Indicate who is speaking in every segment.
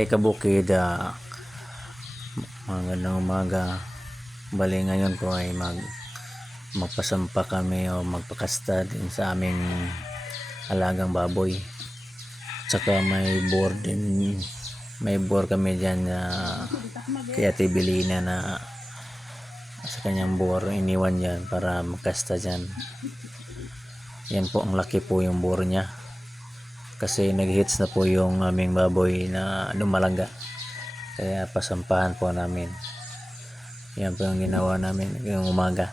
Speaker 1: Hi kabukid, ah, magandang umaga. Bali ngayon po ay mag magpasampa kami o magpakasta din sa aming alagang baboy. Tsaka may board din, may board kami dyan na kay Ate Belina na sa kanyang board iniwan dyan para magkasta dyan. Yan po ang laki po yung board niya kasi nag-hits na po yung aming baboy na lumalaga kaya pasampahan po namin. Yan po yung ginawa namin ngayong umaga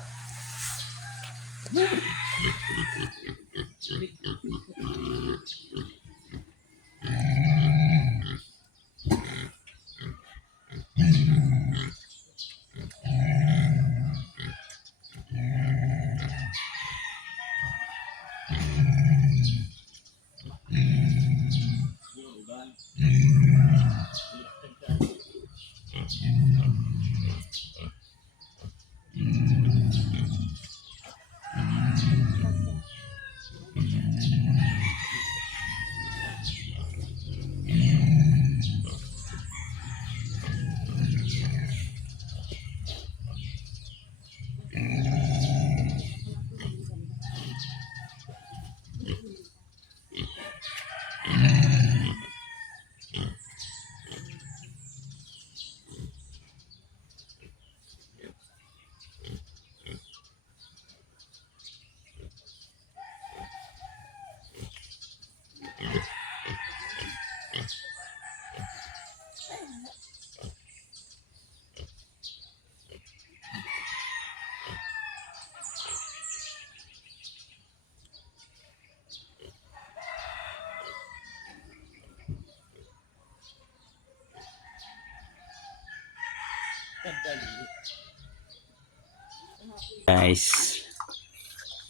Speaker 1: guys.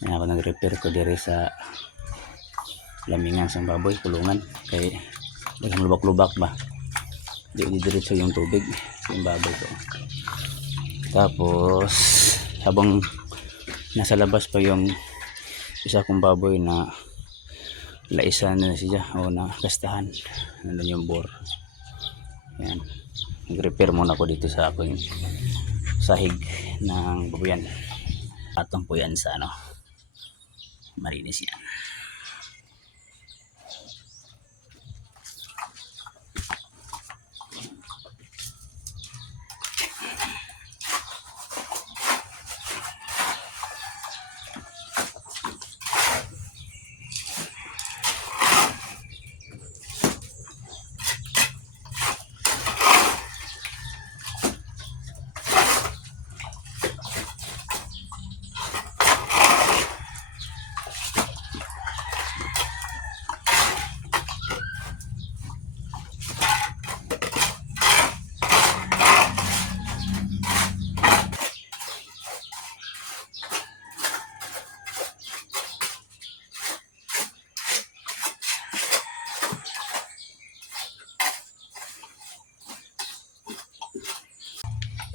Speaker 1: Yan ako nag-repair ko dire sa lamingan sa baboy kulungan. Kay dagang lubak-lubak ba? Di di diretso yung tubig sa yung baboy ko. Tapos habang nasa labas pa yung isa kong baboy na laisan na siya o na kastahan nandun yung bore. Yan nag-repair muna ako dito sa aking sahig ng babuyan patong po yan sa ano marinis yan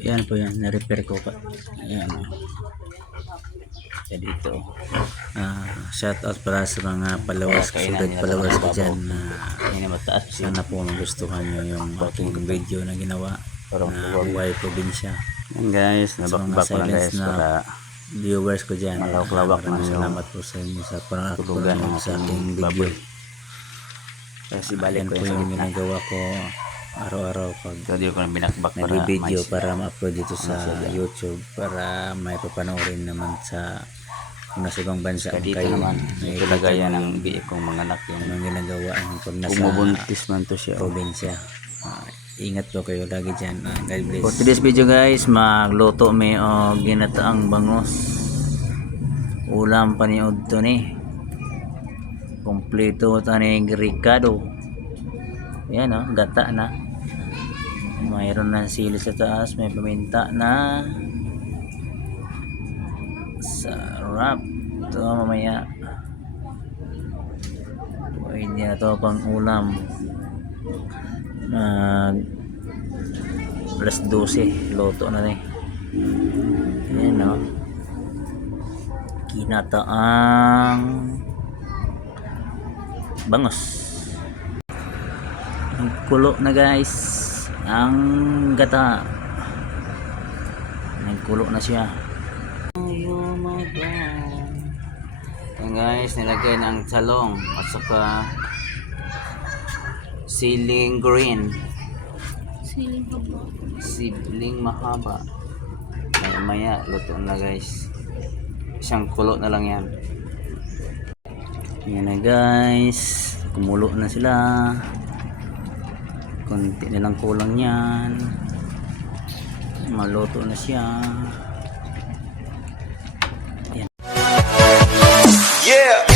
Speaker 1: yan po yan na-repair ko pa. Ayan o kaya dito ah shout out pala sa mga palawas
Speaker 2: Okay,
Speaker 1: sugat palawas ko dyan na
Speaker 2: na mataas.
Speaker 1: sana po magustuhan nyo yung aking video na ginawa na buhay probinsya.
Speaker 2: Yan guys,
Speaker 1: Sa
Speaker 2: nabakbak ko lang guys
Speaker 1: na
Speaker 2: para
Speaker 1: viewers ko dyan
Speaker 2: Malawak-lawak na
Speaker 1: salamat po sa inyo sa panonood sa
Speaker 2: aking
Speaker 1: video.
Speaker 2: kasi balik ko
Speaker 1: po
Speaker 2: yung sa
Speaker 1: ginagawa ko araw-araw pag
Speaker 2: So ko na binakbak para
Speaker 1: nag-video
Speaker 2: mais.
Speaker 1: para ma-upload dito sa
Speaker 2: dyan.
Speaker 1: YouTube para may papanoorin naman sa kung nasa ibang bansa kung kayo
Speaker 2: naman,
Speaker 1: may
Speaker 2: ito lagayan ng biik kong mga anak yung
Speaker 1: anong ginagawa pag nasa
Speaker 2: bumubuntis man to siya.
Speaker 1: probinsya Ah, ingat po kayo lagi dyan Ah, God bless
Speaker 2: For today's video guys, magluto may o ginataang bangos. Ulam paniod to ni. Kompleto tani Ricardo. Yan o, gata na. Mayroon ng sili sa taas, may paminta na. Sarap. Ito mamaya. Pwede na to pang ulam. Nag alas 12 loto na rin ayan o kinataang bangos Nagkulo na guys. Ang gata. Nagkulo na siya. Ayan guys, nilagay ng talong at saka siling green.
Speaker 3: Siling pa ba?
Speaker 2: Siling mahaba. Maya maya, luto na guys. Isang kulo na lang yan. Yan na guys. Kumulo na sila konti na lang kulang yan. Maluto na siya. Ayan. yeah.